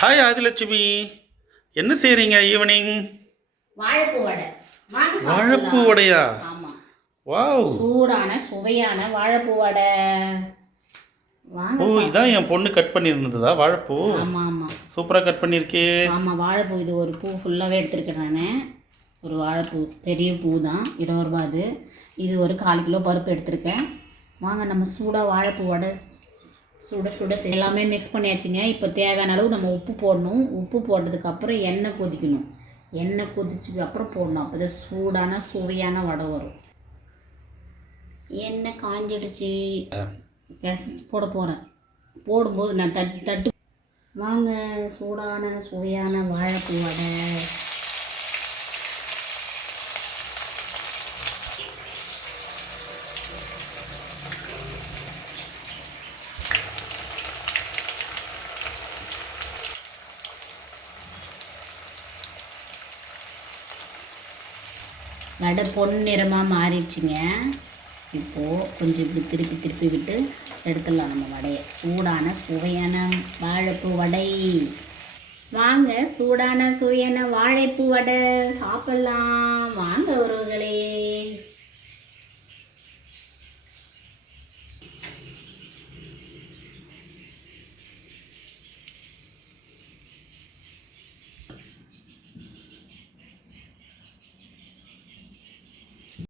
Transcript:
Hi Adilakshmi, என்ன செய்கிறீங்க evening? வாழைப்பூ வடை. வாங்க வாழைப்பூ சாப்பிடலாம். வடையா? ஆமா, வாவ்! சூடான சுவையான வாழைப்பூ வடை. வாங்க இதான் என் பொண்ணு கட் பண்ணியிருந்ததா வாழைப்பூ? ஆமா ஆமா சூப்பராக கட் பண்ணியிருக்கே. ஆமா, வாழைப்பூ இது ஒரு பூ ஃபுல்லாகவே எடுத்துருக்கேன் நான். ஒரு வாழைப்பூ பெரிய பூ தான், 20 ரூபா அது. இது ஒரு 1/4 கிலோ பருப்பு எடுத்திருக்கேன். வாங்க நம்ம சூடாக வாழைப்பூ வடை சுட சுட எல்லாமே மிக்ஸ் பண்ணியாச்சுங்க. இப்போ தேவையான அளவு நம்ம உப்பு போடணும். உப்பு போட்டதுக்கப்புறம் எண்ணெய் கொதிக்கணும். எண்ணெய் கொதிச்சதுக்கு அப்புறம் போடணும். அப்போ தான் சூடான சுவையான வடை வரும். எண்ணெய் காஞ்சிடுச்சு, கேஸ் போட போகிறேன். போடும்போது நான் தட்டு வாங்க சூடான சுவையான வாழைப்பூ வடை. வடை பொன்னிறமாக மாறிடுச்சுங்க. இப்போது கொஞ்சம் இப்படி திருப்பி திருப்பி விட்டு எடுத்துடலாம் நம்ம வடையை. சூடான சுவையான வாழைப்பூ வடை. வாங்க சூடான சுவையான வாழைப்பூ வடை சாப்பிட்லாம். வாங்க உறவுகளே.